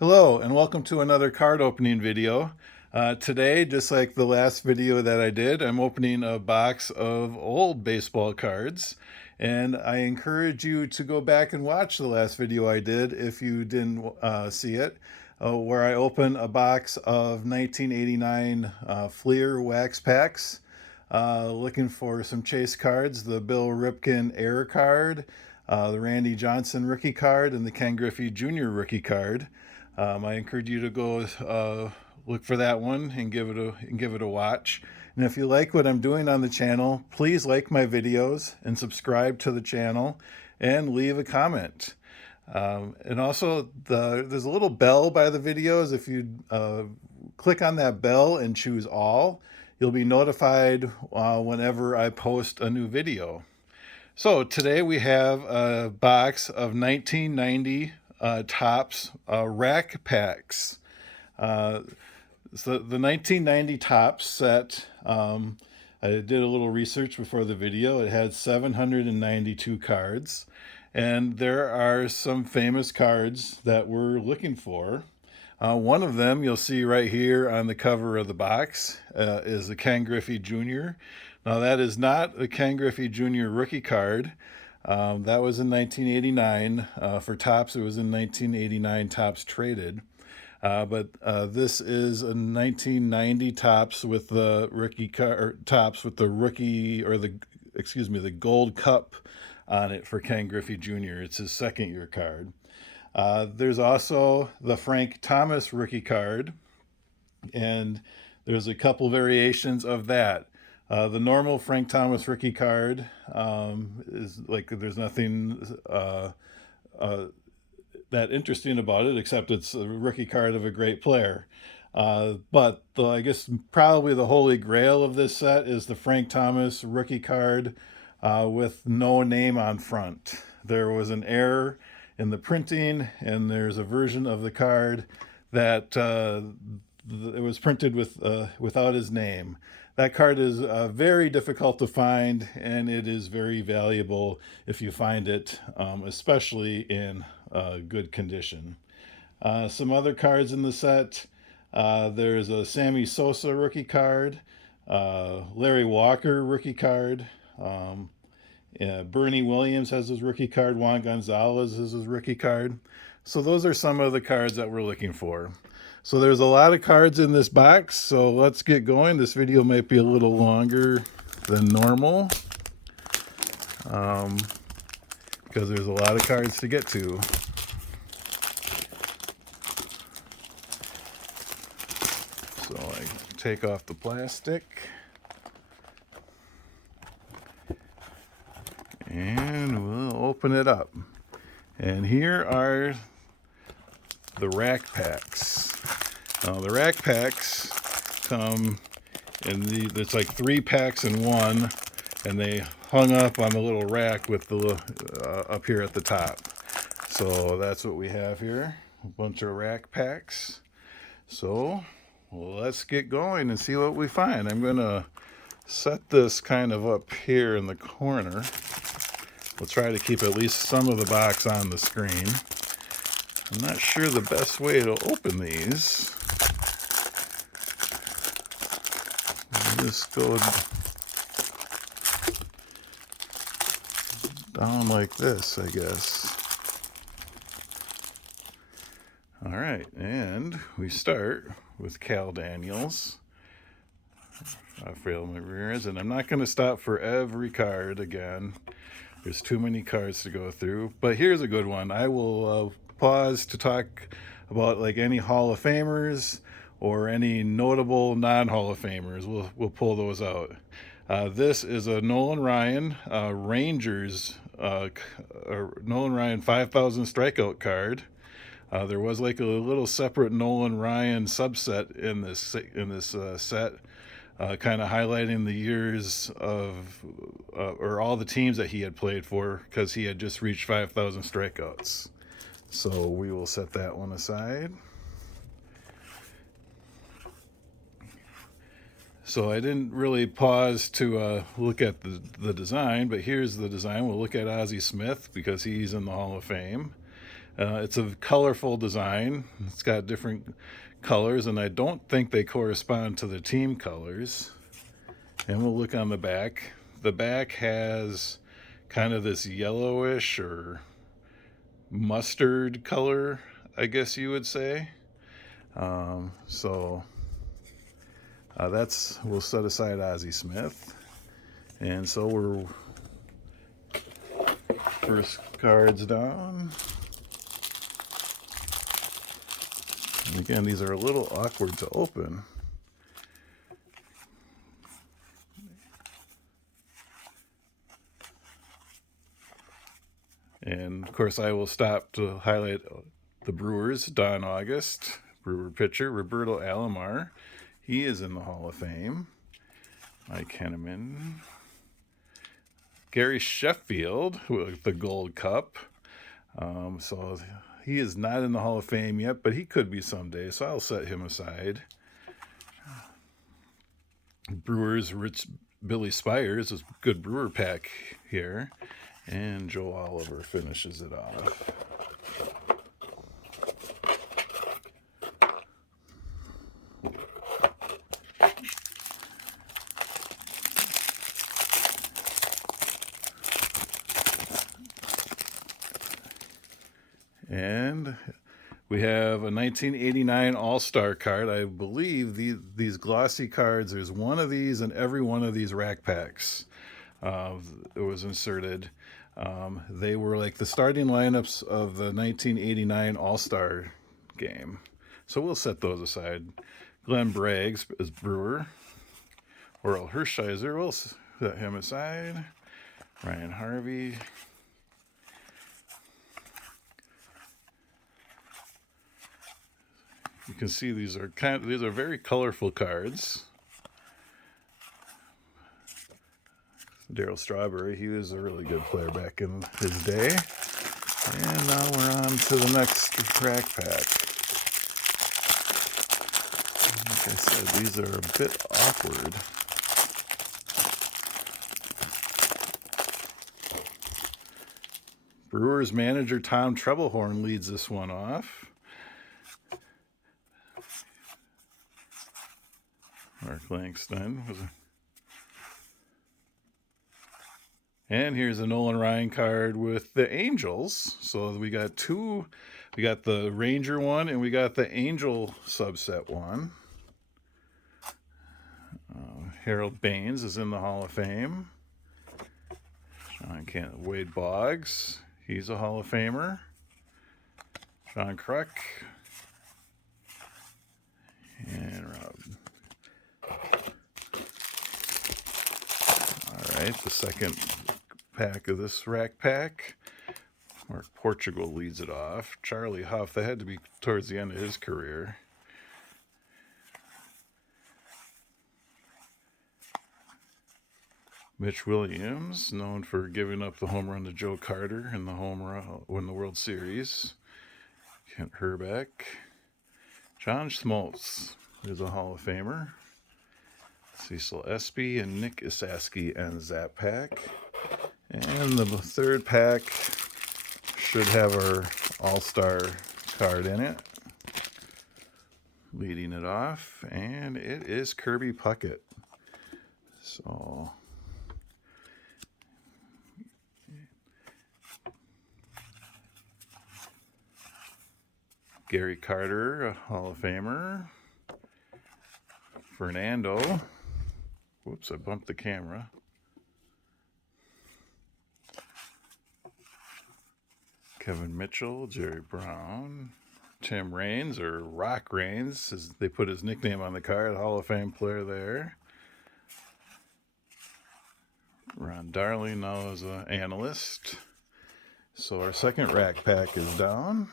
Hello and welcome to another card opening video. Today, just like the last video that I did, I'm opening a box of old baseball cards, and I encourage you to go back and watch the last video I did if you didn't see it, where I open a box of 1989 Fleer wax packs, looking for some chase cards, the Bill Ripken Air card, the Randy Johnson rookie card, and the Ken Griffey Jr. rookie card. I encourage you to go look for that one and give it a watch. And if you like what I'm doing on the channel, please like my videos and subscribe to the channel and leave a comment. And also, there's a little bell by the videos. If you click on that bell and choose all, you'll be notified whenever I post a new video. So today we have a box of 1990 Topps rack packs. So the 1990 Topps set, I did a little research before the video. It had 792 cards, and there are some famous cards that we're looking for. One of them you'll see right here on the cover of the box is the Ken Griffey Jr. Now that is not a Ken Griffey Jr. rookie card. That was in 1989. For Topps, it was in 1989 Topps traded. But this is a 1990 Topps with the rookie Topps with the rookie the Gold Cup on it for Ken Griffey Jr. It's his second year card. There's also the Frank Thomas rookie card, and there's a couple variations of that. The normal Frank Thomas rookie card is like there's nothing that interesting about it except it's a rookie card of a great player. But I guess probably the holy grail of this set is the Frank Thomas rookie card with no name on front. There was an error in the printing, and there's a version of the card that it was printed without his name. That card is very difficult to find, and it is very valuable if you find it, especially in good condition. Some other cards in the set. There's a Sammy Sosa rookie card, Larry Walker rookie card, Bernie Williams has his rookie card, Juan Gonzalez has his rookie card. So those are some of the cards that we're looking for. So there's a lot of cards in this box, so let's get going. This video might be a little longer than normal because there's a lot of cards to get to. So I take off the plastic and we'll open it up. And here are the rack packs. Now the rack packs come in it's like 3 packs in one, and they hung up on the little rack with the up here at the top. So that's what we have here, a bunch of rack packs. So let's get going and see what we find. I'm gonna set this kind of up here in the corner. We'll try to keep at least some of the box on the screen. I'm not sure the best way to open these. Just go down like this, I guess. All right, and we start with Cal Daniels, Rafael Ramirez, and I'm not going to stop for every card again. There's too many cards to go through, but here's a good one. I will pause to talk about like any Hall of Famers or any notable non-Hall of Famers. We'll pull those out. This is a Nolan Ryan Rangers Nolan Ryan 5,000 strikeout card. There was like a little separate Nolan Ryan subset in this set, kind of highlighting the years of or all the teams that he had played for, because he had just reached 5,000 strikeouts. So we will set that one aside. So I didn't really pause to look at the design, but here's the design. We'll look at Ozzie Smith because he's in the Hall of Fame. It's a colorful design. It's got different colors, and I don't think they correspond to the team colors. And we'll look on the back. The back has kind of this yellowish or mustard color, I guess you would say. So we'll set aside Ozzie Smith. And so we're first cards down. And again, these are a little awkward to open. And of course, I will stop to highlight the Brewers. Don August, Brewer pitcher. Roberto Alomar, he is in the Hall of Fame. Mike Henneman. Gary Sheffield with the Gold Cup. So he is not in the Hall of Fame yet, but he could be someday, so I'll set him aside. Brewers, Billy Spires is good Brewer pack here. And Joe Oliver finishes it off. And we have a 1989 All-Star card. I believe these glossy cards, there's one of these in every one of these rack packs. It was inserted. They were like the starting lineups of the 1989 All-Star game. So we'll set those aside. Glenn Braggs is Brewer. Oral Hershiser, we'll set him aside. Ryan Harvey. You can see these are very colorful cards. Darryl Strawberry, he was a really good player back in his day. And now we're on to the next rack pack. Like I said, these are a bit awkward. Brewers manager Tom Trebelhorn leads this one off. Mark Langston was and here's a Nolan Ryan card with the Angels. So we got two. We got the Ranger one and we got the Angel subset one. Harold Baines is in the Hall of Fame. Wade Boggs, he's a Hall of Famer. John Kruk. And Rob. All right, the second pack of this rack pack. Mark Portugal leads it off. Charlie Huff, that had to be towards the end of his career. Mitch Williams, known for giving up the home run to Joe Carter in the World Series. Kent Herbeck. John Schmaltz is a Hall of Famer. Cecil Espy and Nick Isaski ends that pack. And the third pack should have our All-Star card in it. Leading it off, and it is Kirby Puckett. So Gary Carter, a Hall of Famer. Fernando. Whoops, I bumped the camera. Kevin Mitchell, Jerry Brown, Tim Raines, or Rock Raines, as they put his nickname on the card, Hall of Fame player there. Ron Darling now is an analyst. So our second rack pack is down.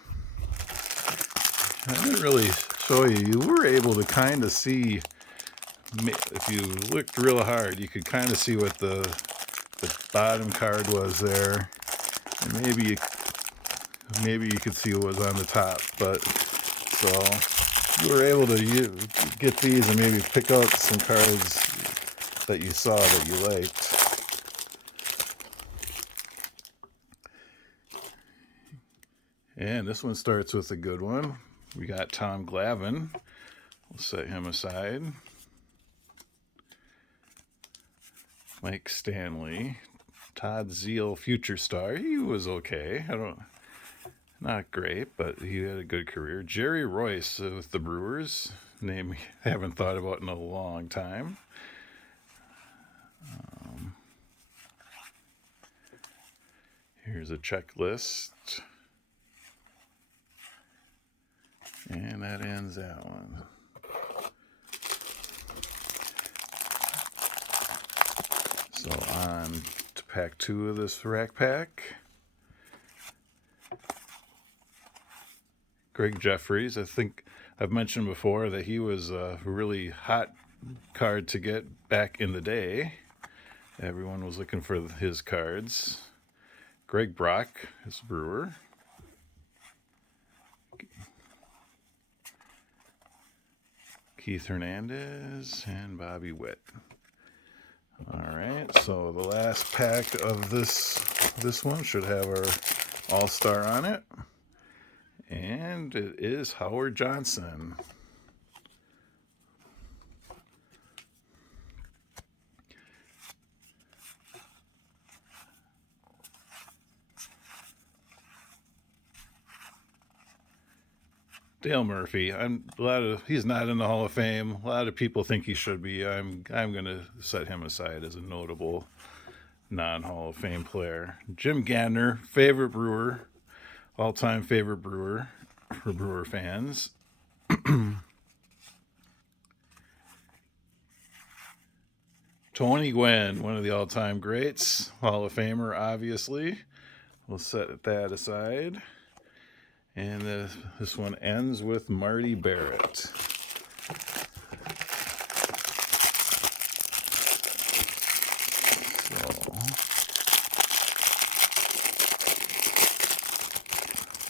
I didn't really show you. You were able to kind of see, if you looked real hard, you could kind of see what the bottom card was there. And maybe you could see what was on the top. But so you were able to get these and maybe pick out some cards that you saw that you liked. And this one starts with a good one. We got Tom Glavine. We'll set him aside. Mike Stanley. Todd Zeal, future star. He was okay. Not great, but he had a good career. Jerry Royce with the Brewers. Name I haven't thought about in a long time. Here's a checklist. And that ends that one. So on to pack 2 of this rack pack. Greg Jeffries. I think I've mentioned before that he was a really hot card to get back in the day. Everyone was looking for his cards. Greg Brock is Brewer. Keith Hernandez and Bobby Witt. All right, so the last pack of this one should have our All-Star on it. And it is Howard Johnson. Dale Murphy. He's not in the Hall of Fame. A lot of people think he should be. I'm going to set him aside as a notable non-Hall of Fame player. Jim Gantner, favorite Brewer, all-time favorite Brewer for Brewer fans. Tony Gwen, one of the all-time greats, Hall of Famer, obviously. We'll set that aside. And this one ends with Marty Barrett. So,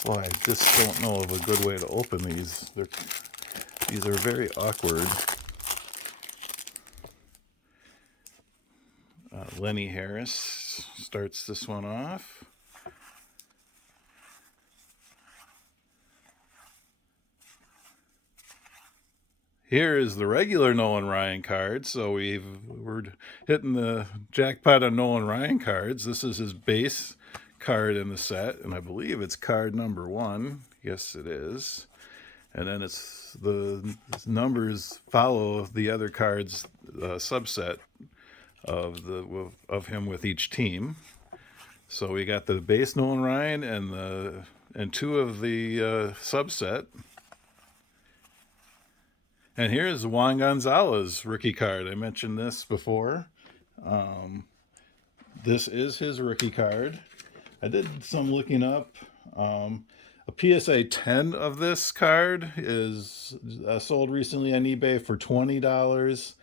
well, I just don't know of a good way to open these. These are very awkward. Lenny Harris starts this one off. Here is the regular Nolan Ryan card. So we're hitting the jackpot on Nolan Ryan cards. This is his base card in the set, and I believe it's card number 1. Yes, it is. And then the numbers follow the other cards subset of him with each team. So we got the base Nolan Ryan and 2 of the subset. And here's Juan Gonzalez rookie card. I mentioned this before. This is his rookie card. I did some looking up. A PSA 10 of this card is sold recently on eBay for $20.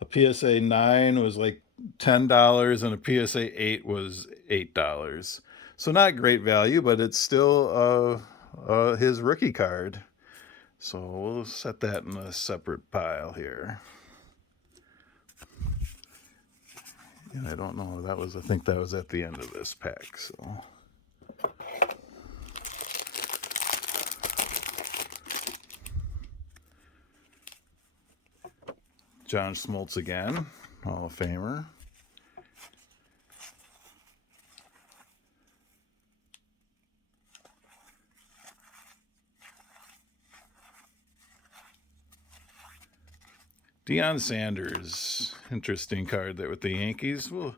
A PSA 9 was like $10, and a PSA 8 was $8. So not great value, but it's still his rookie card. So we'll set that in a separate pile here. And I don't know, I think that was at the end of this pack, so. John Smoltz again, Hall of Famer. Deion Sanders, interesting card there with the Yankees. We'll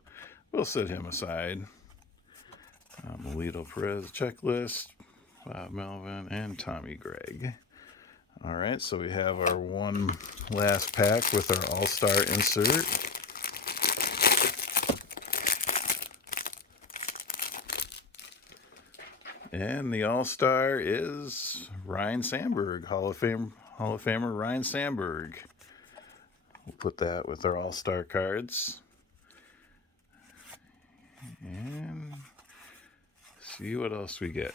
set him aside. Melito Perez checklist, Bob Melvin, and Tommy Gregg. All right, so we have our one last pack with our All-Star insert. And the All-Star is Ryne Sandberg, Hall of Famer Ryne Sandberg. We'll put that with our All-Star cards. And see what else we get.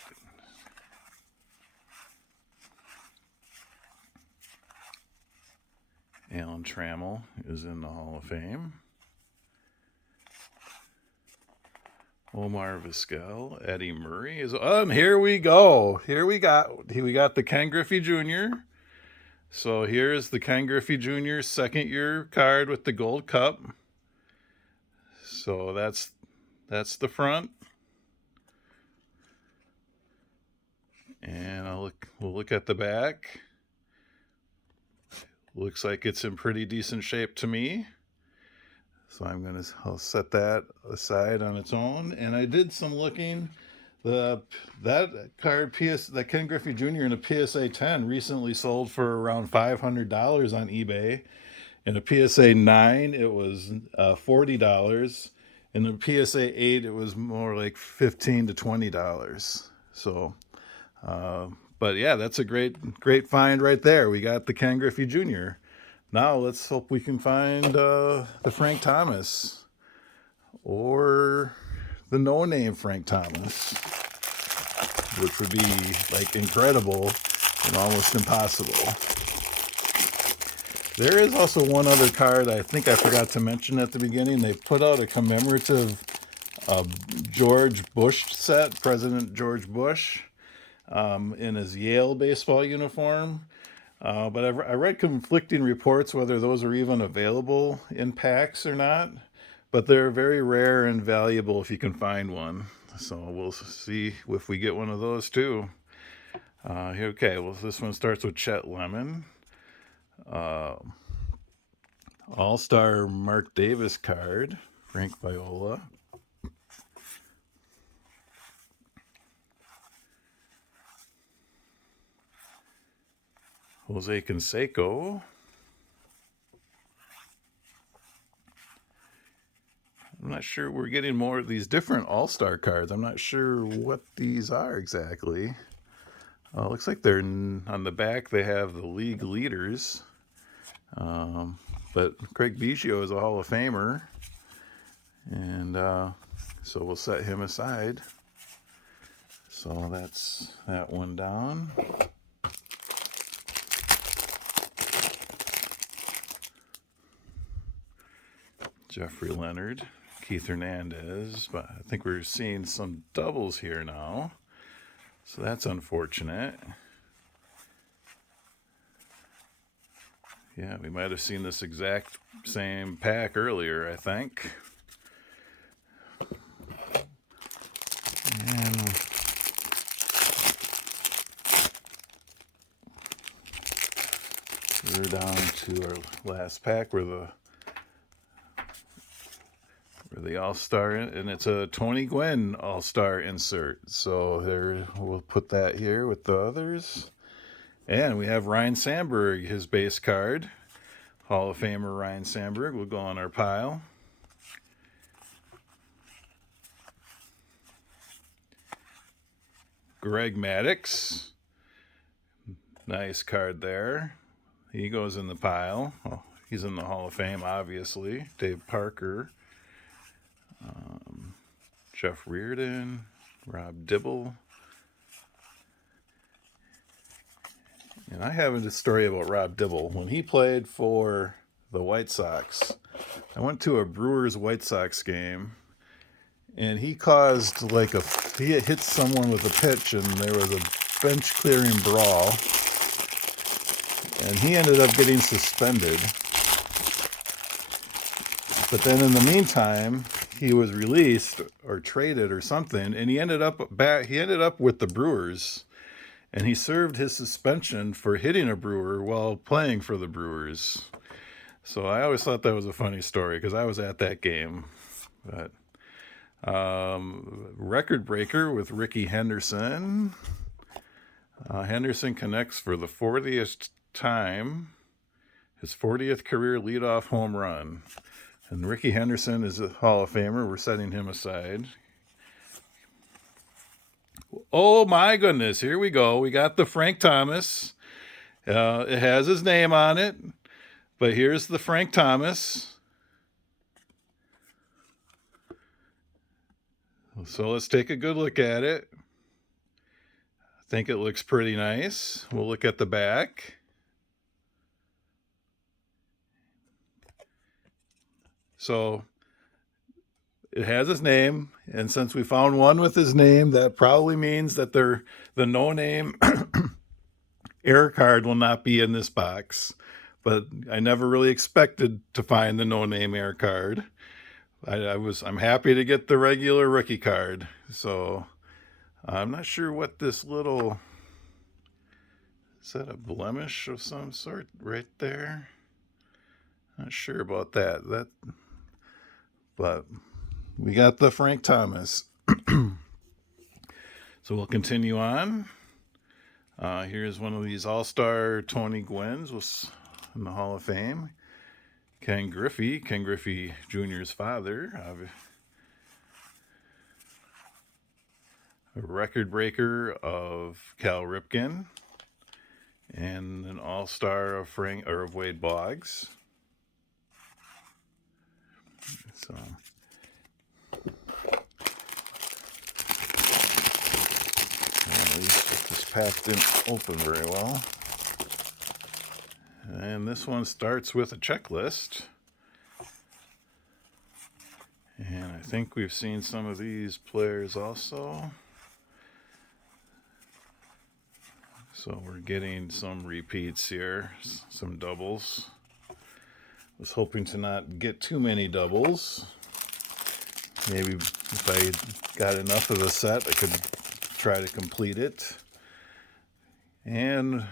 Alan Trammell is in the Hall of Fame. Omar Vizquel, Eddie Murray is. And here we go. We got the Ken Griffey Jr. So here's the Ken Griffey Jr. second year card with the gold cup. So that's the front. And we'll look at the back. Looks like it's in pretty decent shape to me. So I'll set that aside on its own. And I did some looking. That card, that Ken Griffey Jr. in a PSA 10 recently sold for around $500 on eBay. In a PSA 9, it was $40. In a PSA 8, it was more like $15 to $20. So, but yeah, that's a great find right there. We got the Ken Griffey Jr. Now let's hope we can find the Frank Thomas or the no-name Frank Thomas, which would be like incredible and almost impossible. There is also one other card I think I forgot to mention at the beginning. They put out a commemorative George Bush set, President George Bush, in his Yale baseball uniform. But I read conflicting reports whether those are even available in packs or not. But they're very rare and valuable if you can find one. So we'll see if we get one of those too. Okay, well, this one starts with Chet Lemon. All-Star Mark Davis card, Frank Viola. Jose Canseco. I'm not sure. We're getting more of these different All-Star cards. I'm not sure what these are exactly. Looks like they're on the back. They have the league leaders. But Craig Biggio is a Hall of Famer. And so we'll set him aside. So that's that one down. Jeffrey Leonard, Keith Hernandez, but I think we're seeing some doubles here now. So that's unfortunate. Yeah, we might have seen this exact same pack earlier, I think. And we're down to our last pack where the All-Star, and it's a Tony Gwen All-Star insert. So there, we'll put that here with the others. And we have Ryne Sandberg, his base card. Hall of Famer Ryne Sandberg will go on our pile. Greg Maddux. Nice card there. He goes in the pile. Oh, he's in the Hall of Fame, obviously. Dave Parker. Jeff Reardon. Rob Dibble. And I have a story about Rob Dibble. When he played for the White Sox, I went to a Brewers-White Sox game, and he caused he had hit someone with a pitch, and there was a bench-clearing brawl, and he ended up getting suspended. But then in the meantime, he was released or traded or something, and he ended up with the Brewers. And he served his suspension for hitting a Brewer while playing for the Brewers. So I always thought that was a funny story because I was at that game. But record breaker with Ricky Henderson. Henderson connects for the 40th time. His 40th career leadoff home run. And Ricky Henderson is a Hall of Famer. We're setting him aside. Oh my goodness, here we go. We got the Frank Thomas. It has his name on it, but here's the Frank Thomas. So let's take a good look at it. I think it looks pretty nice. We'll look at the back. So It has his name, and since we found one with his name, that probably means that the no-name error card will not be in this box. But I never really expected to find the no-name error card. I'm happy to get the regular rookie card. So I'm not sure what this little, is that a blemish of some sort right there? Not sure about that. But we got the Frank Thomas. So we'll continue on. Here's one of these all-star Tony Gwens in the Hall of Fame. Ken Griffey Jr.'s father, a record breaker of Cal Ripken, and an all-star of Wade Boggs. So at least this pack didn't open very well. And this one starts with a checklist. And I think we've seen some of these players also. So we're getting some repeats here, some doubles. Was hoping to not get too many doubles. Maybe if I got enough of the set, I could try to complete it. And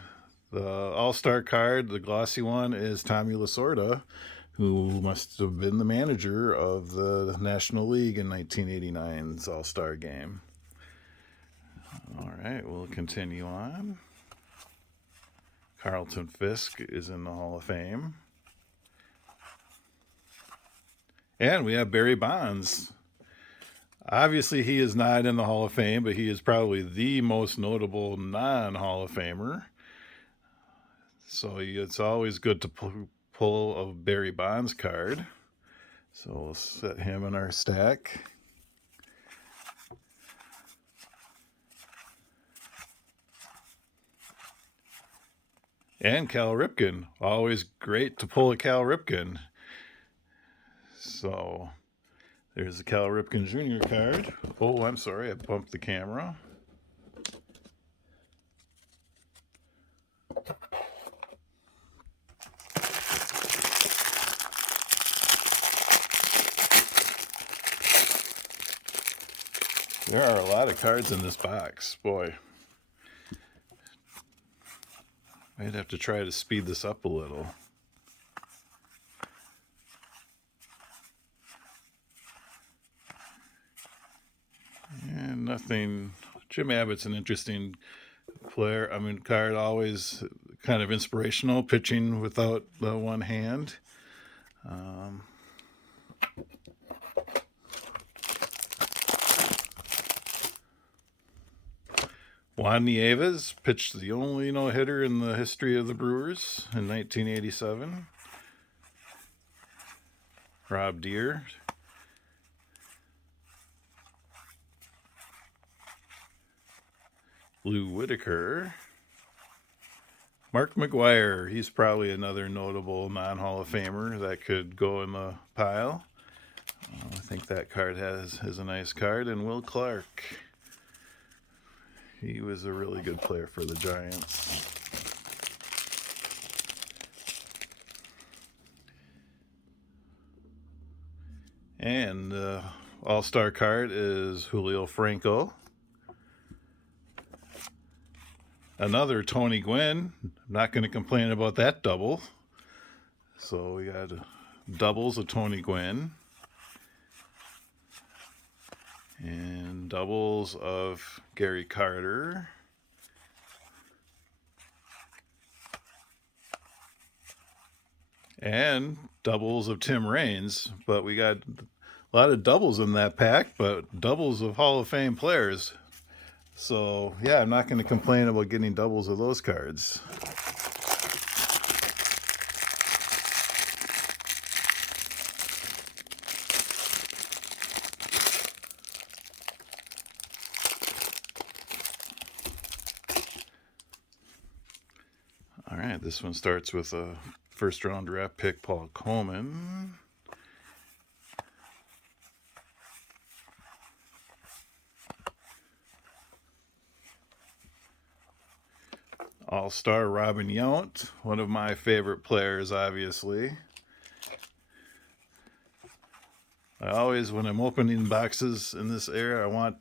the all-star card, the glossy one, is Tommy Lasorda, who must have been the manager of the National League in 1989's All-Star Game. All right, we'll continue on. Carlton Fisk is in the Hall of Fame. And we have Barry Bonds. Obviously, he is not in the Hall of Fame, but he is probably the most notable non-Hall of Famer. So it's always good to pull a Barry Bonds card. So we'll set him in our stack. And Cal Ripken. Always great to pull a Cal Ripken. So there's the Cal Ripken Jr. card. Oh, I'm sorry, I bumped the camera. There are a lot of cards in this box. Boy. I'd have to try to speed this up a little. And nothing. Jim Abbott's an interesting player. I mean, card always kind of inspirational, pitching without the one hand. Juan Nieves pitched the only no-hitter in the history of the Brewers in 1987. Rob Deere. Lou Whitaker. Mark Mcguire. He's probably another notable non-Hall of Famer that could go in the pile. I think that card is a nice card. And Will Clark. He was a really good player for the Giants. And the all-star card is Julio Franco. Another Tony Gwen. I'm not going to complain about that double. So we got doubles of Tony Gwen. And doubles of Gary Carter. And doubles of Tim Raines. But we got a lot of doubles in that pack, but doubles of Hall of Fame players. So, yeah, I'm not going to complain about getting doubles of those cards. All right, this one starts with a first-round draft pick, Paul Coleman. All-Star Robin Yount, one of my favorite players, obviously. I always, when I'm opening boxes in this area, I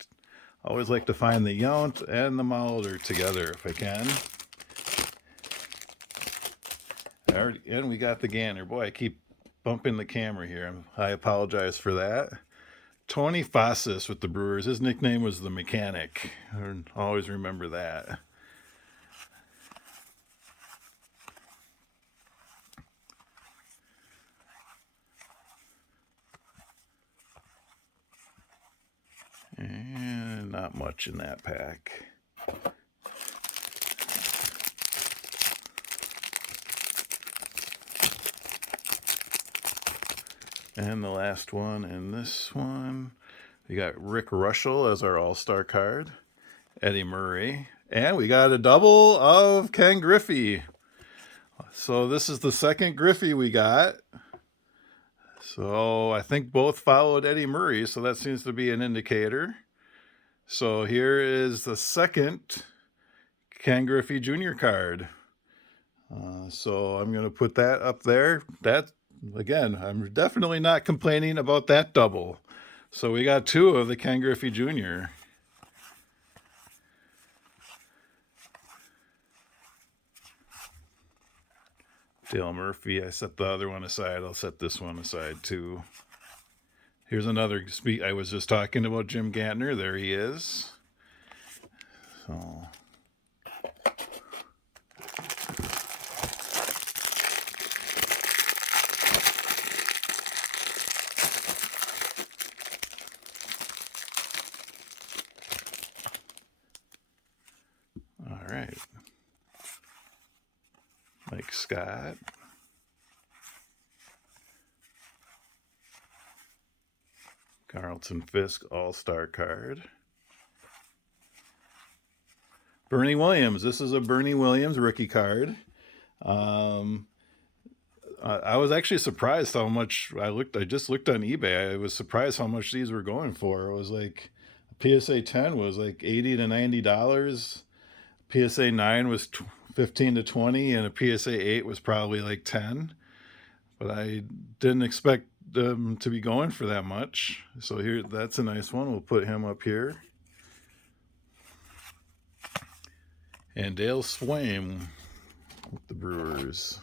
always like to find the Yount and the Mauldin together if I can. And we got the Ganner. Boy, I keep bumping the camera here. I apologize for that. Tony Fossis with the Brewers. His nickname was the Mechanic. I always remember that. And not much in that pack. And the last one in this one, we got Rick Russell as our All-Star card, Eddie Murray, and we got a double of Ken Griffey. So this is the second Griffey we got. So I think both followed Eddie Murray, so that seems to be an indicator. So here is the second Ken Griffey Jr. card. So I'm going to put that up there. Again, I'm definitely not complaining about that double. So we got two of the Ken Griffey Jr. Dale Murphy, I set the other one aside. I'll set this one aside too. Here's another I was just talking about Jim Gantner. There he is. So all right. Mike Scott. Carlton Fisk All-Star card. Bernie Williams. This is a Bernie Williams rookie card. I was actually surprised how much I just looked on eBay. I was surprised how much these were going for. It was like a PSA 10 was like $80 to $90. PSA 9 was 15 to 20, and a PSA 8 was probably like 10. But I didn't expect them to be going for that much. So here, that's a nice one. We'll put him up here. And Dale Swaim with the Brewers.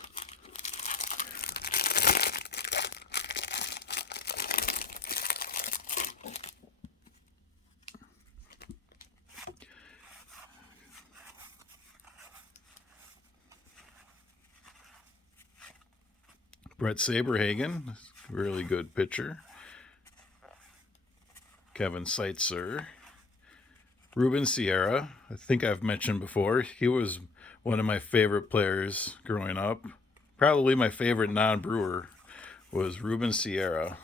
Brett Saberhagen, really good pitcher. Kevin Seitzer. Ruben Sierra, I think I've mentioned before. He was one of my favorite players growing up. Probably my favorite non-brewer was Ruben Sierra.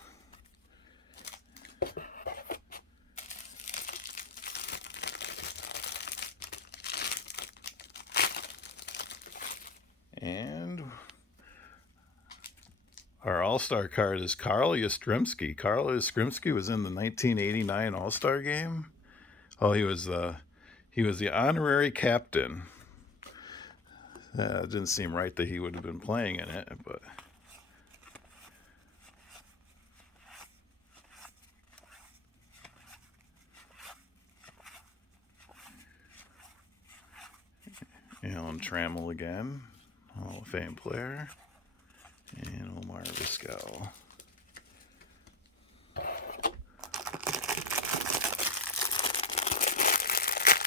And our All-Star card is Carl Yastrzemski. Carl Yastrzemski was in the 1989 All-Star game. Oh, he was the honorary captain. It didn't seem right that he would have been playing in it, but Alan Trammell again, Hall of Fame player, and Omar Vizquel.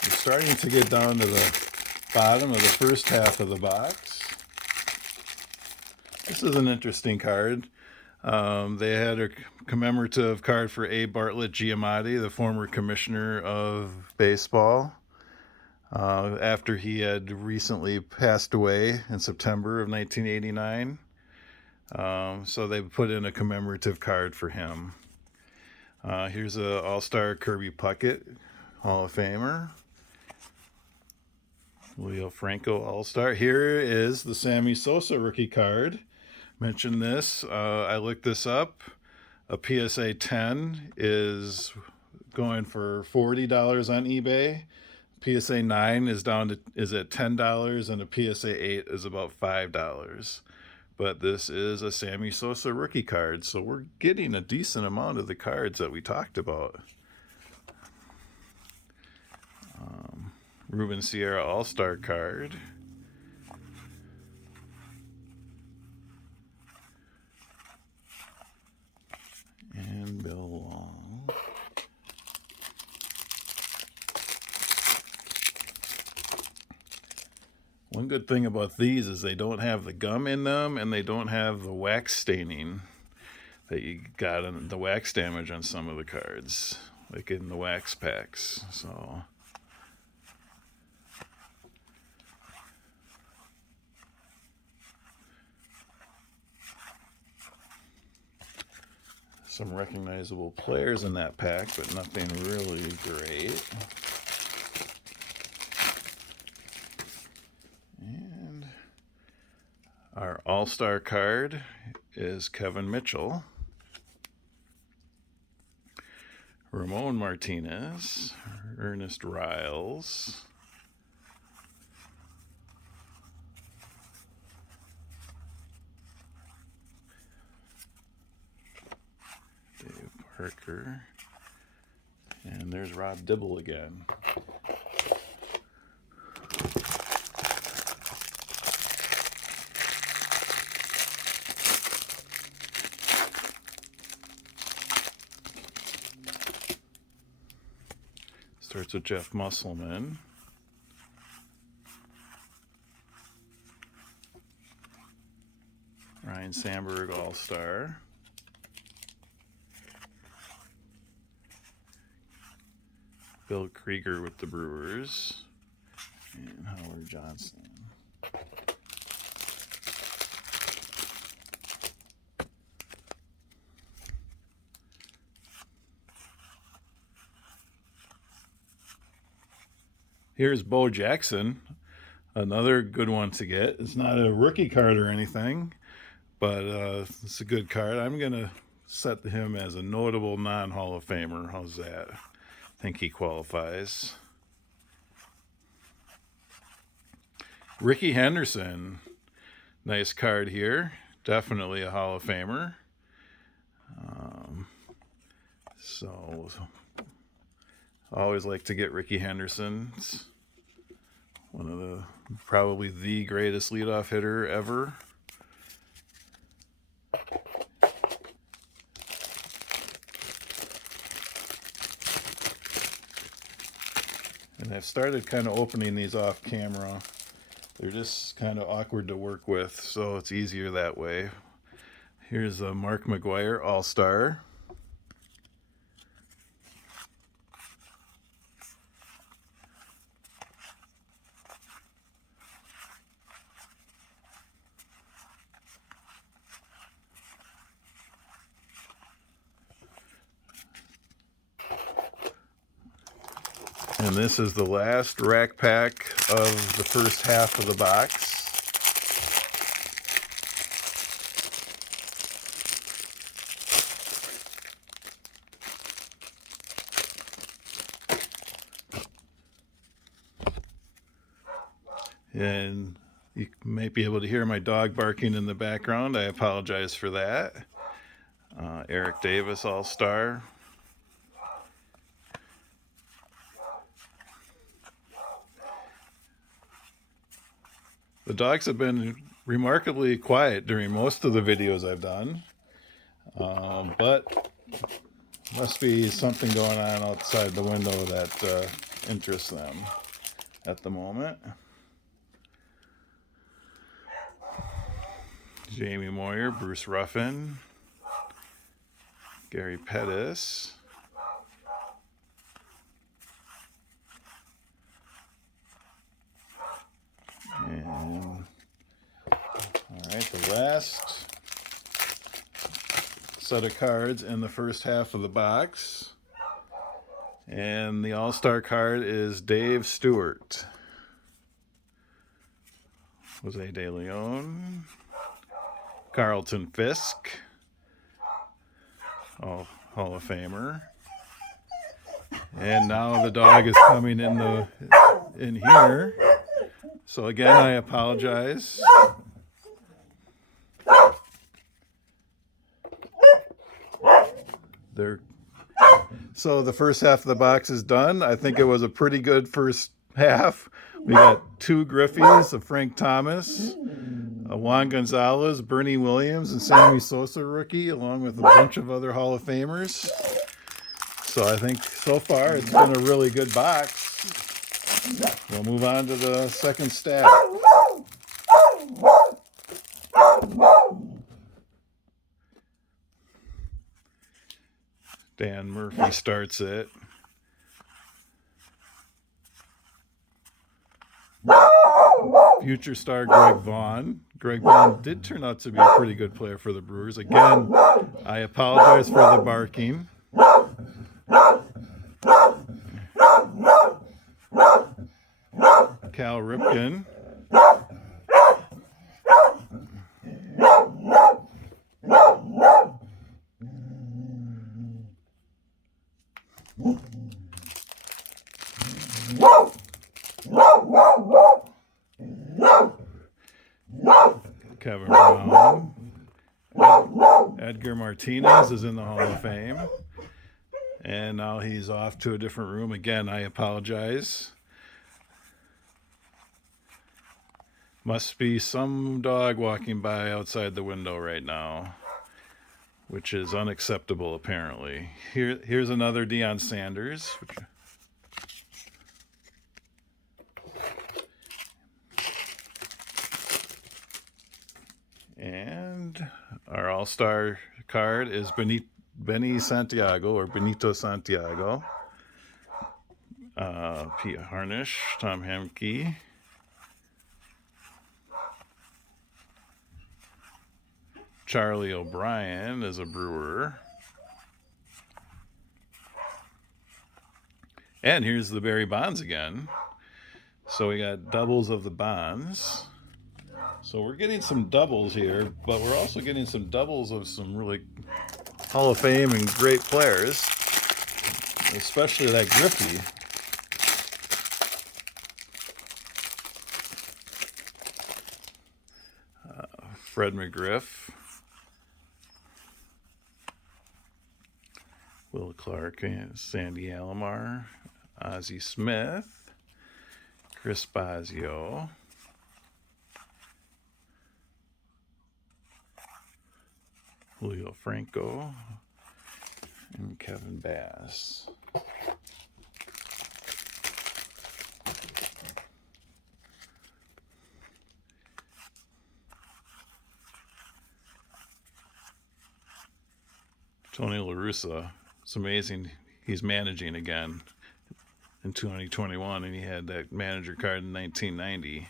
We're starting to get down to the bottom of the first half of the box. This is an interesting card. They had a commemorative card for A. Bartlett Giamatti, the former commissioner of baseball, after he had recently passed away in September of 1989. So they put in a commemorative card for him. Here's an All-Star Kirby Puckett, Hall of Famer. Leo Franco All-Star. Here is the Sammy Sosa rookie card. Mentioned this. I looked this up. A PSA 10 is going for $40 on eBay. PSA 9 is at $10, and a PSA 8 is about $5. But this is a Sammy Sosa rookie card, so we're getting a decent amount of the cards that we talked about. Ruben Sierra All-Star card. And Bill Long. One good thing about these is they don't have the gum in them, and they don't have the wax staining that you got in the wax damage on some of the cards, like in the wax packs. So some recognizable players in that pack, but nothing really great. And our All-Star card is Kevin Mitchell. Ramon Martinez, Ernest Riles, Dave Parker, and there's Rob Dibble again. Starts with Jeff Musselman. Ryan Sandberg All-Star. Bill Krieger with the Brewers. And Howard Johnson. Here's Bo Jackson, another good one to get. It's not a rookie card or anything, but it's a good card. I'm going to set him as a notable non-Hall of Famer. How's that? I think he qualifies. Ricky Henderson, nice card here. Definitely a Hall of Famer. So I always like to get Ricky Henderson. It's one of the, probably the greatest leadoff hitter ever. And I've started kind of opening these off camera. They're just kind of awkward to work with, so it's easier that way. Here's a Mark Mcguire All-Star. And this is the last rack pack of the first half of the box. And you might be able to hear my dog barking in the background. I apologize for that. Eric Davis All-Star. The dogs have been remarkably quiet during most of the videos I've done, but must be something going on outside the window that interests them at the moment. Jamie Moyer, Bruce Ruffin, Gary Pettis, and all right, the last set of cards in the first half of the box, and the All-Star card is Dave Stewart, Jose De Leon, Carlton Fisk, Hall of Famer. And now the dog is coming in the in here. So again, I apologize. So the first half of the box is done. I think it was a pretty good first half. We got 2 Griffeys, a Frank Thomas, a Juan Gonzalez, Bernie Williams, and Sammy Sosa rookie, along with a bunch of other Hall of Famers. So I think so far it's been a really good box. We'll move on to the second stack. Dan Murphy starts it. Future star Greg Vaughn. Greg Vaughn did turn out to be a pretty good player for the Brewers. Again, I apologize for the barking. Cal Ripken. Kevin Brown. Edgar Martinez is in the Hall of Fame. And now he's off to a different room. Again, I apologize. Must be some dog walking by outside the window right now, which is unacceptable, apparently. Here's another Deion Sanders. And our all-star card is Benny Santiago, or Benito Santiago. Pete Harnish, Tom Hemke. Charlie O'Brien is a Brewer. And here's the Barry Bonds again. So we got doubles of the Bonds. So we're getting some doubles here, but we're also getting some doubles of some really Hall of Fame and great players, especially that Griffey. Fred McGriff. Will Clark, Sandy Alomar, Ozzie Smith, Chris Bosio, Julio Franco, and Kevin Bass. Tony La Russa. It's amazing he's managing again in 2021, and he had that manager card in 1990.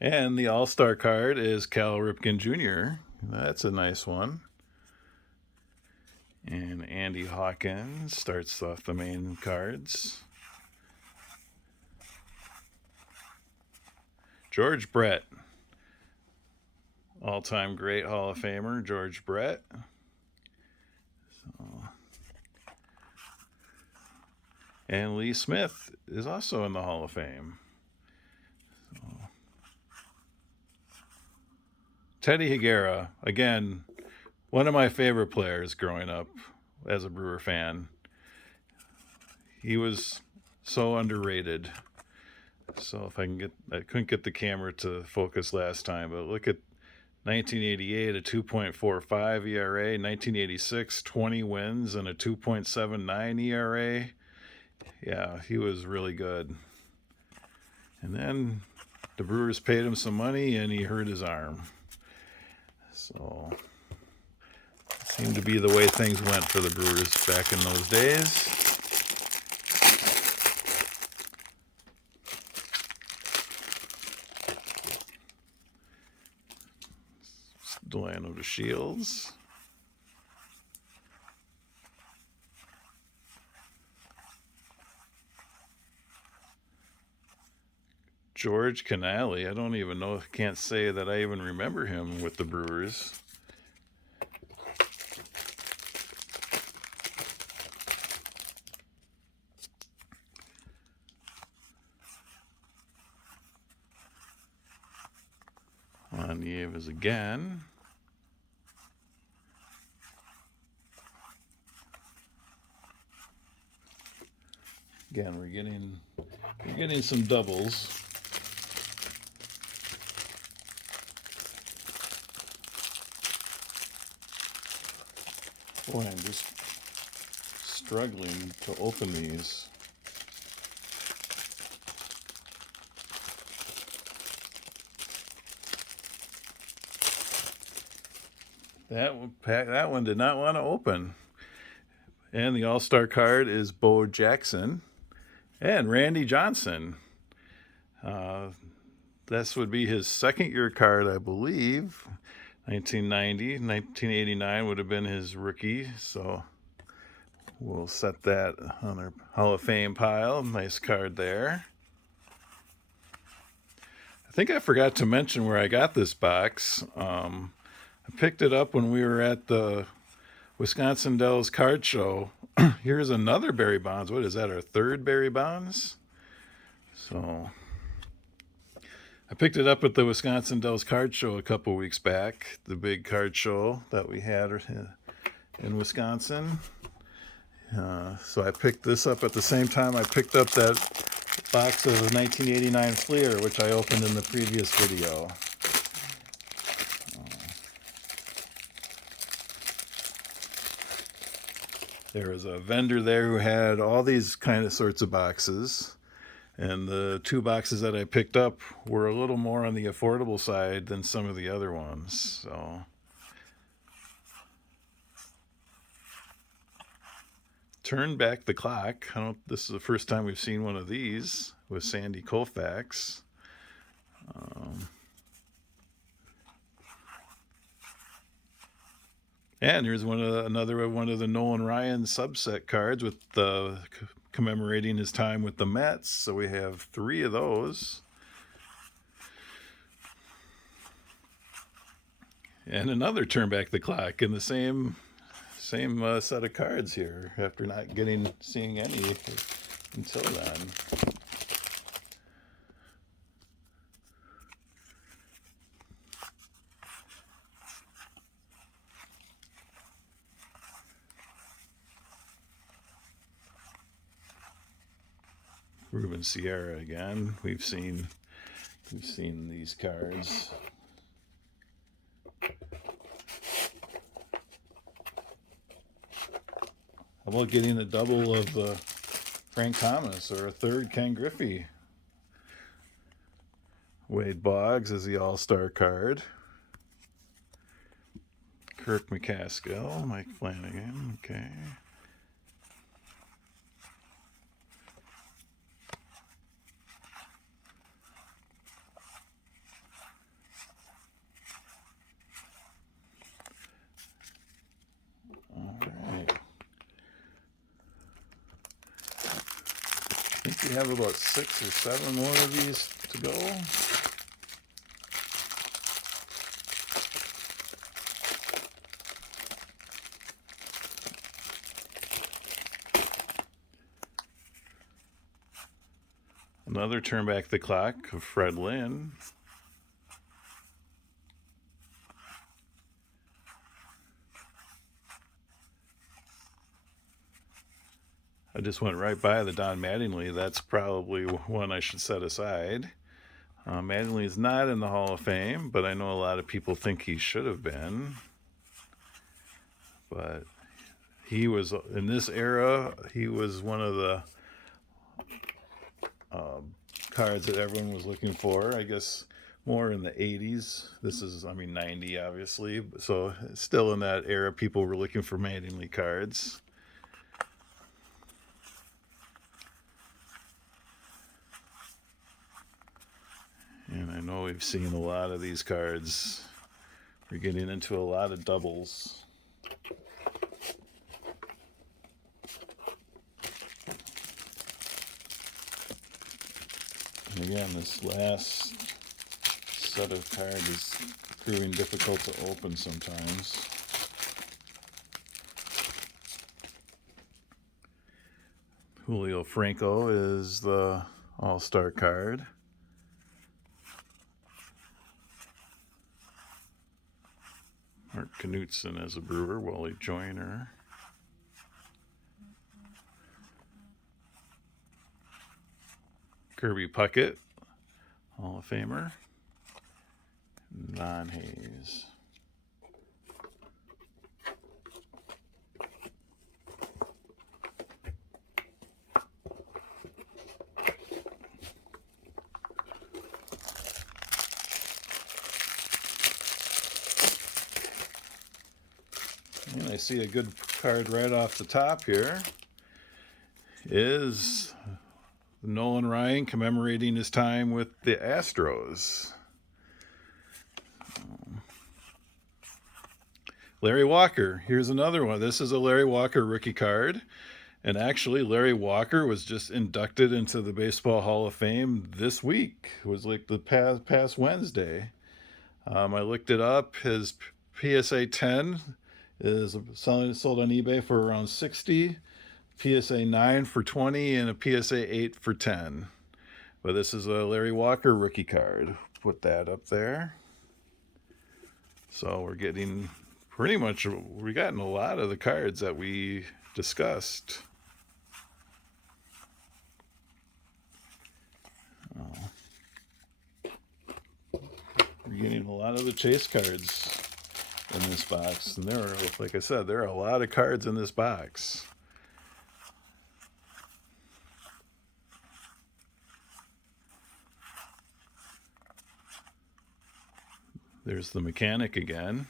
And the All-Star card is Cal Ripken Jr. That's a nice one. And Andy Hawkins starts off the main cards. George Brett, all-time great Hall of Famer, George Brett. And Lee Smith is also in the Hall of Fame. Teddy Haguera, again, one of my favorite players growing up as a Brewer fan. He was so underrated. So if I couldn't get the camera to focus last time, but look at 1988, a 2.45 ERA, 1986, 20 wins and a 2.79 ERA. Yeah, he was really good. And then the Brewers paid him some money and he hurt his arm. So it seemed to be the way things went for the Brewers back in those days. Delano to Shields. George Canale. I don't even know, can't say that I even remember him with the Brewers. Juan Nieves again. Again, we're getting some doubles. Boy, I'm just struggling to open these. That one did not want to open. And the All-Star card is Bo Jackson and Randy Johnson. This would be his second year card, I believe. 1990, 1989 would have been his rookie. So we'll set that on our Hall of Fame pile. Nice card there. I think I forgot to mention where I got this box. I picked it up when we were at the Wisconsin Dells card show. Here's another Barry Bonds. What is that, our third Barry Bonds? So I picked it up at the Wisconsin Dells card show a couple weeks back, the big card show that we had in Wisconsin. So I picked this up at the same time I picked up that box of the 1989 Fleer, which I opened in the previous video. There was a vendor there who had all these kind of sorts of boxes, and the two boxes that I picked up were a little more on the affordable side than some of the other ones. So Turn Back the Clock. This is the first time we've seen one of these with Sandy Koufax. And here's another one of the Nolan Ryan subset cards with commemorating his time with the Mets. So we have 3 of those. And another Turn Back the Clock in the same set of cards here, after not seeing any until then. Ruben Sierra again. We've seen these cards. How about getting a double of Frank Thomas or a third Ken Griffey? Wade Boggs is the All-Star card. Kirk McCaskill, Mike Flanagan, okay. I think we have about 6 or 7 more of these to go. Another Turn Back the Clock of Fred Lynn. I just went right by the Don Mattingly. That's probably one I should set aside. Mattingly is not in the Hall of Fame, but I know a lot of people think he should have been. But he was, in this era, he was one of the cards that everyone was looking for. I guess more in the 80s. This is, 90 obviously. So still in that era, people were looking for Mattingly cards. And I know we've seen a lot of these cards. We're getting into a lot of doubles. Again, this last set of cards is proving difficult to open sometimes. Julio Franco is the All-Star card. Mark Knutson as a Brewer, Wally Joyner. Kirby Puckett, Hall of Famer. Von Hayes. And I see a good card right off the top here is Nolan Ryan commemorating his time with the Astros. Larry Walker, here's another one. This is a Larry Walker rookie card. And actually, Larry Walker was just inducted into the Baseball Hall of Fame this week. It was like the past Wednesday. I looked it up. His PSA 10 is sold on eBay for around $60. PSA 9 for $20 and a PSA 8 for $10. But this is a Larry Walker rookie card. Put that up there. So we're getting pretty much, we've gotten a lot of the cards that we discussed. We're getting a lot of the chase cards in this box. And there are, like I said, there are a lot of cards in this box. There's the mechanic again.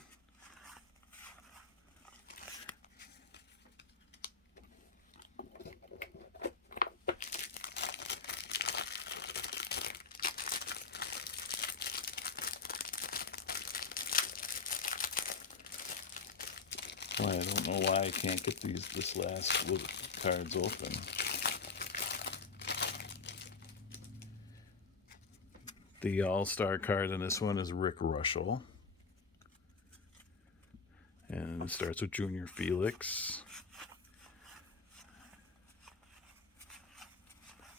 Boy, I don't know why I can't get this last little cards open. The All-Star card in this one is Rick Russell. And it starts with Junior Felix.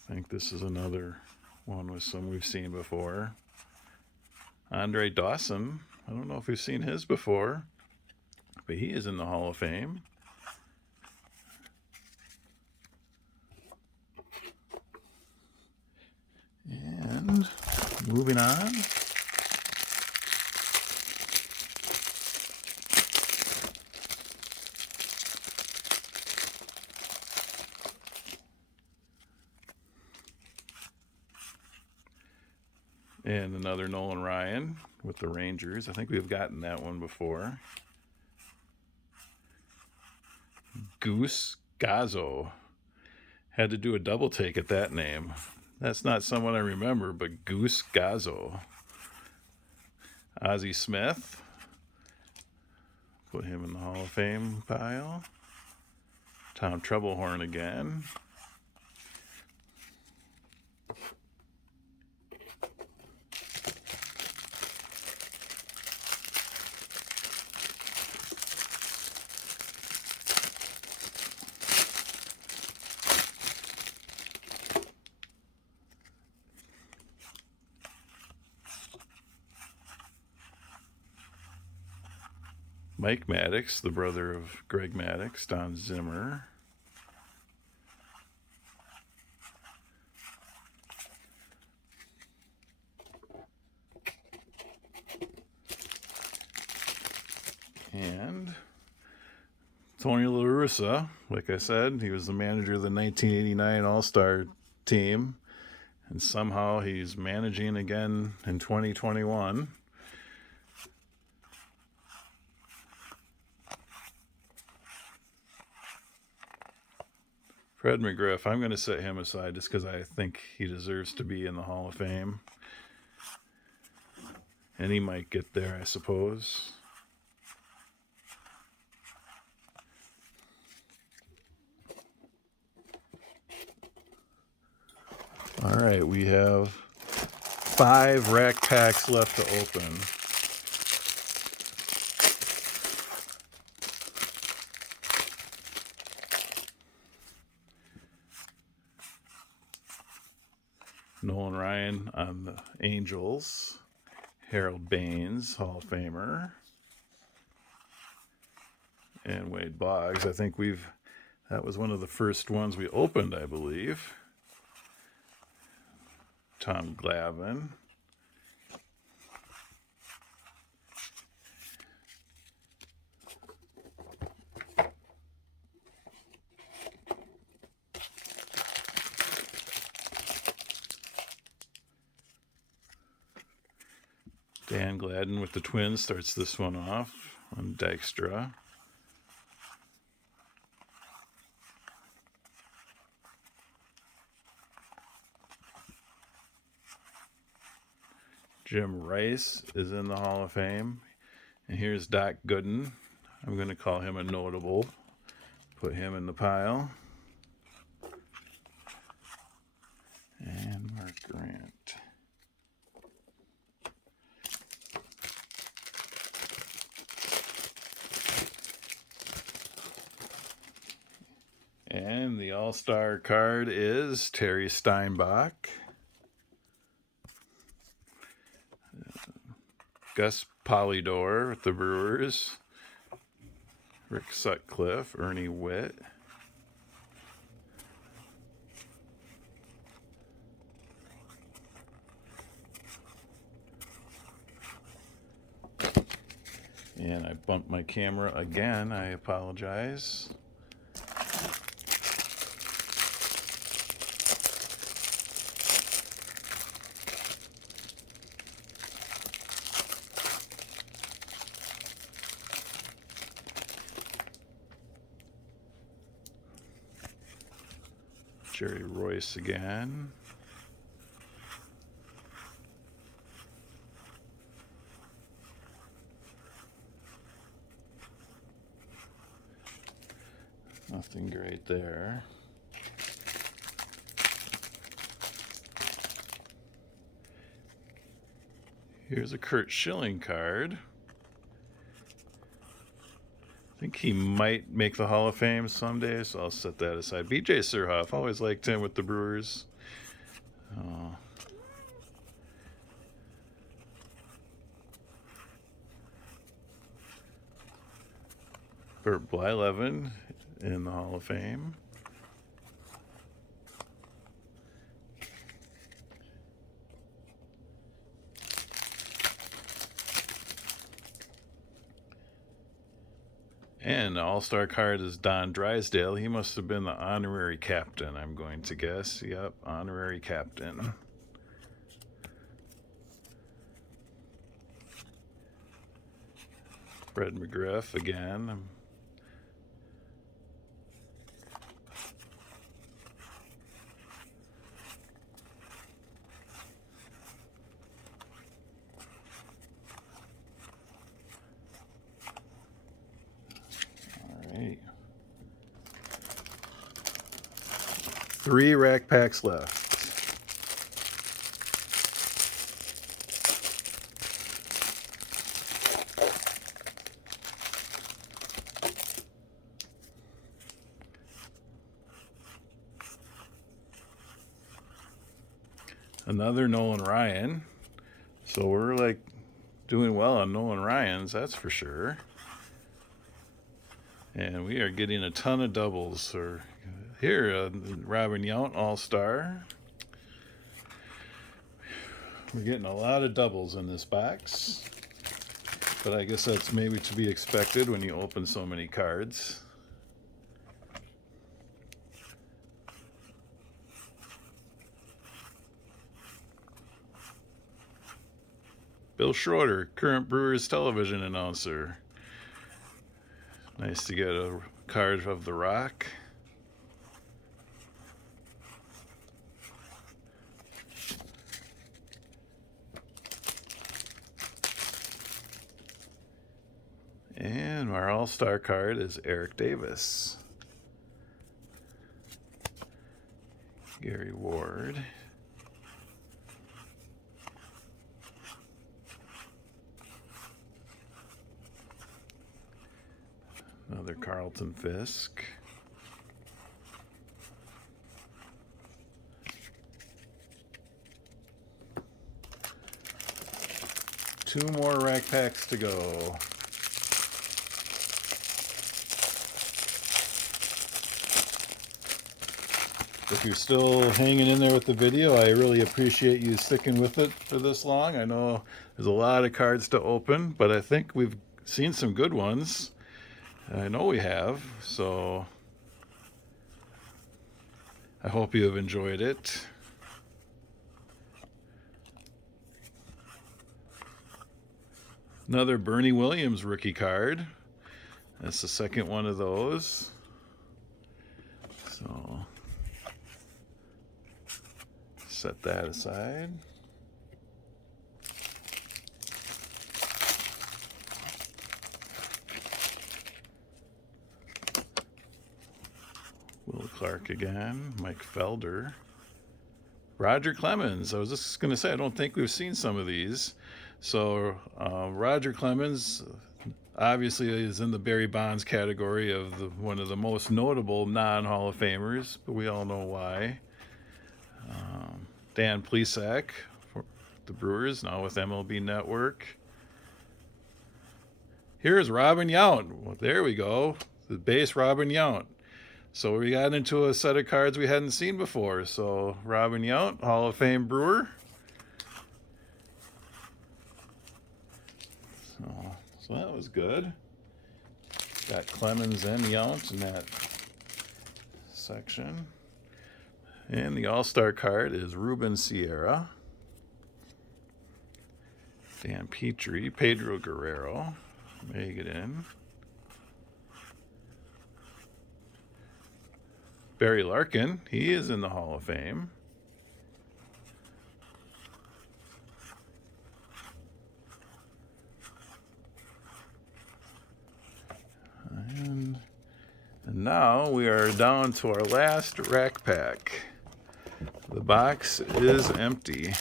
I think this is another one with some we've seen before. Andre Dawson. I don't know if we've seen his before, but he is in the Hall of Fame. And moving on. And another Nolan Ryan with the Rangers. I think we've gotten that one before. Goose Gazzo. Had to do a double take at that name. That's not someone I remember, but Goose Gazzo. Ozzie Smith. Put him in the Hall of Fame pile. Tom Troublehorn again. Mike Maddox, the brother of Greg Maddox, Don Zimmer. And Tony La Russa, like I said, he was the manager of the 1989 All-Star team. And somehow he's managing again in 2021. Fred McGriff, I'm going to set him aside just because I think he deserves to be in the Hall of Fame. And he might get there, I suppose. All right, we have 5 rack packs left to open. Nolan Ryan on the Angels. Harold Baines, Hall of Famer. And Wade Boggs. I think that was one of the first ones we opened, I believe. Tom Glavine. Dan Gladden with the Twins starts this one off on Dykstra. Jim Rice is in the Hall of Fame. And here's Doc Gooden. I'm going to call him a notable. Put him in the pile. And Mark Grant. And the All-Star card is Terry Steinbach. Gus Polydor with the Brewers. Rick Sutcliffe, Ernie Witt. And I bumped my camera again. I apologize. Jerry Royce again. Nothing great there. Here's a Curt Schilling card. I think he might make the Hall of Fame someday, so I'll set that aside. BJ Surhoff, always liked him with the Brewers. Bert Blyleven in the Hall of Fame. And the All-Star card is Don Drysdale. He must have been the honorary captain, I'm going to guess. Yep, honorary captain. Fred McGriff again. All right. 3 rack packs left. Another Nolan Ryan. So we're like doing well on Nolan Ryans, that's for sure. And we are getting a ton of doubles. Or here, Robin Yount, All-Star. We're getting a lot of doubles in this box. But I guess that's maybe to be expected when you open so many cards. Bill Schroeder, current Brewers television announcer. Nice to get a card of The Rock. And our All-Star card is Eric Davis. Gary Ward. Another Carlton Fisk. Two more rack packs to go. If you're still hanging in there with the video, I really appreciate you sticking with it for this long. I know there's a lot of cards to open, but I think we've seen some good ones. I know we have, so I hope you have enjoyed it. Another Bernie Williams rookie card. That's the second one of those. So set that aside. Will Clark again. Mike Felder. Roger Clemens. I was just going to say, I don't think we've seen some of these. So Roger Clemens obviously is in the Barry Bonds category of one of the most notable non-Hall of Famers, but we all know why. Dan Plesac for the Brewers, now with MLB Network. Here's Robin Yount. Well, there we go. The base Robin Yount. So we got into a set of cards we hadn't seen before. So Robin Yount, Hall of Fame Brewer. So that was good. Got Clemens and Yount in that section. And the All-Star card is Ruben Sierra, Dan Petrie, Pedro Guerrero, Megadin, Barry Larkin, he is in the Hall of Fame. And now we are down to our last rack pack. The box is empty.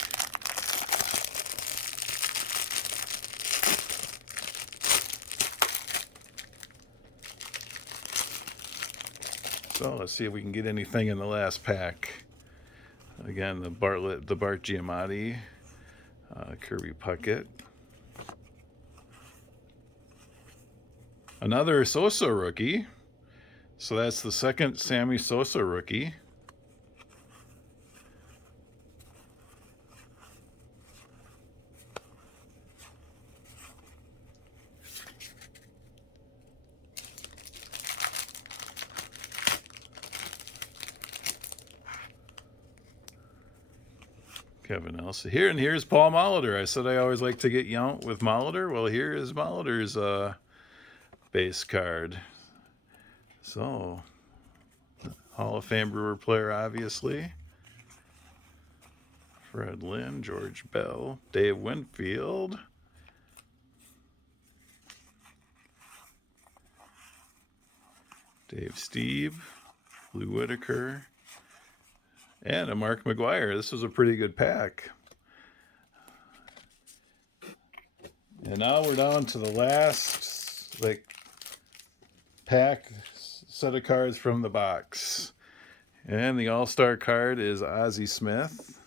So let's see if we can get anything in the last pack. Again, the Bart Giamatti, Kirby Puckett. Another Sosa rookie. So that's the second Sammy Sosa rookie. Kevin Elsa here, and here's Paul Molitor. I said I always like to get Yount with Molitor. Well, here is Molitor's base card. So, Hall of Fame Brewer player, obviously. Fred Lynn, George Bell, Dave Winfield. Dave Steve, Lou Whitaker, and a Mark Mcguire. This was a pretty good pack. And now we're down to the last pack set of cards from the box. And the All-Star card is Ozzie Smith.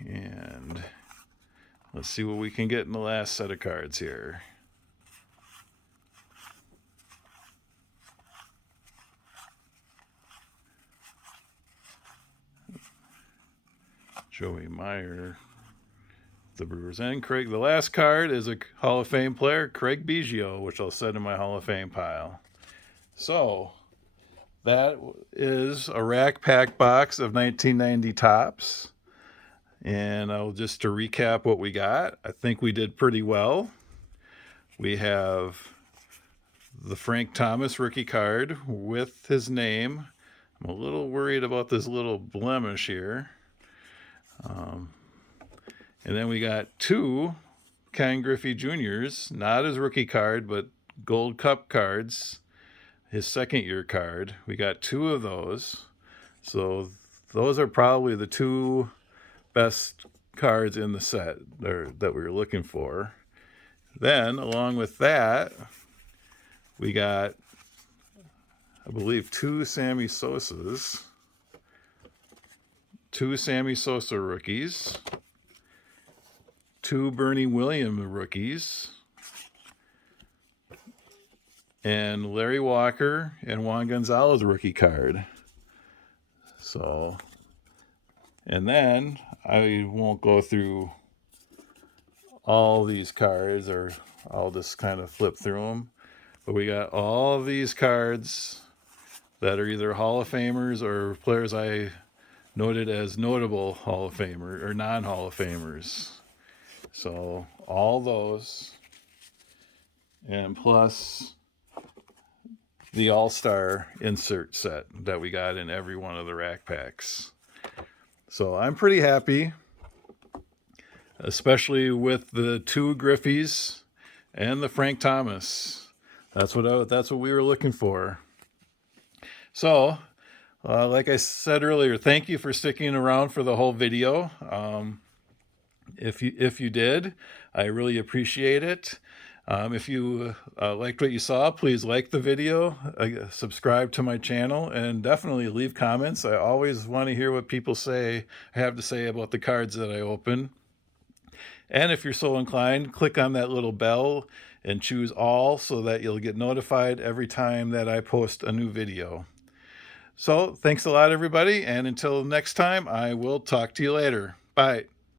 And let's see what we can get in the last set of cards here. Joey Meyer, the Brewers, and Craig. The last card is a Hall of Fame player, Craig Biggio, which I'll set in my Hall of Fame pile. So that is a rack pack box of 1990 Topps. And just to recap what we got, I think we did pretty well. We have the Frank Thomas rookie card with his name. I'm a little worried about this little blemish here. And then we got two Ken Griffey Jr.'s, not his rookie card, but Gold Cup cards, his second year card. We got two of those. So those are probably the two best cards in the set that we were looking for. Then, along with that, We got, I believe, two Sammy Sosa rookies, two Bernie Williams rookies, and Larry Walker and Juan Gonzalez rookie card. So, and then I won't go through all these cards, or I'll just kind of flip through them. But we got all of these cards that are either Hall of Famers or players I noted as notable Hall of Famer or non-Hall of Famers. So all those, and plus the All-Star insert set that we got in every one of the rack packs. So I'm pretty happy, especially with the two Griffeys and the Frank Thomas. That's what we were looking for. So, like I said earlier, thank you for sticking around for the whole video. If you did, I really appreciate it. If you liked what you saw, please like the video, subscribe to my channel, and definitely leave comments. I always want to hear what people have to say about the cards that I open. And if you're so inclined, click on that little bell and choose all so that you'll get notified every time that I post a new video. So thanks a lot, everybody. And until next time, I will talk to you later. Bye.